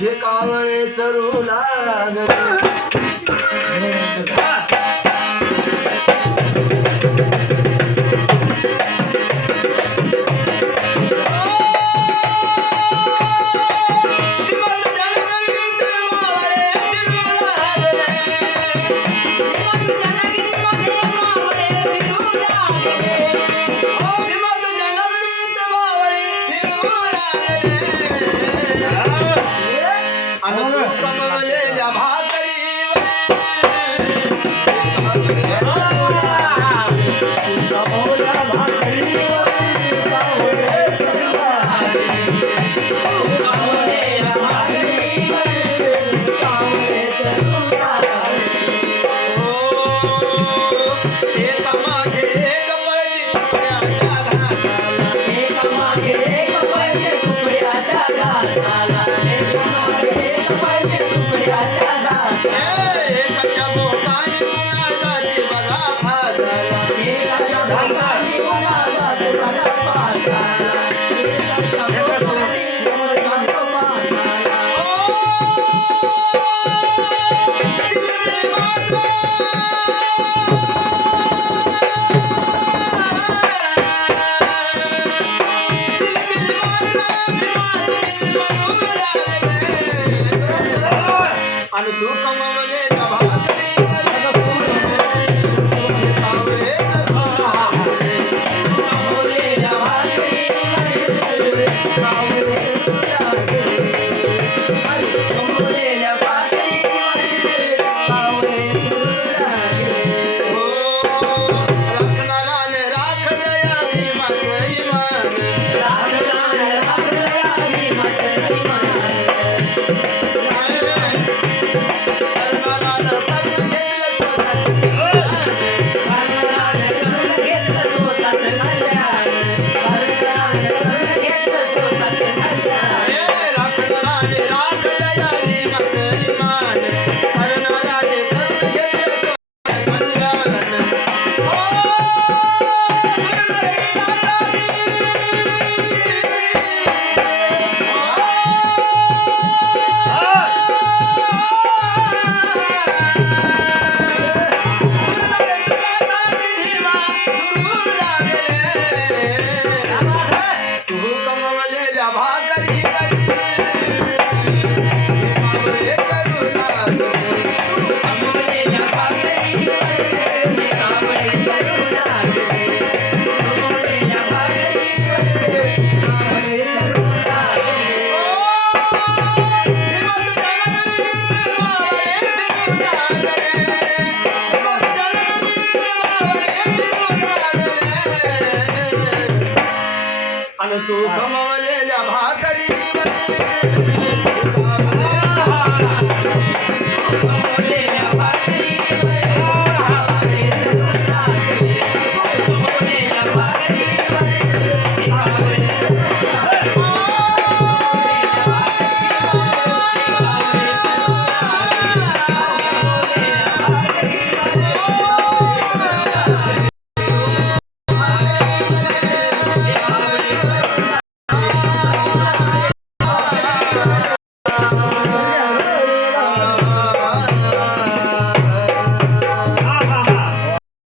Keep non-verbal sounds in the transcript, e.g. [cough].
हे कावळे चरू लागले. Yeah. [laughs] どうも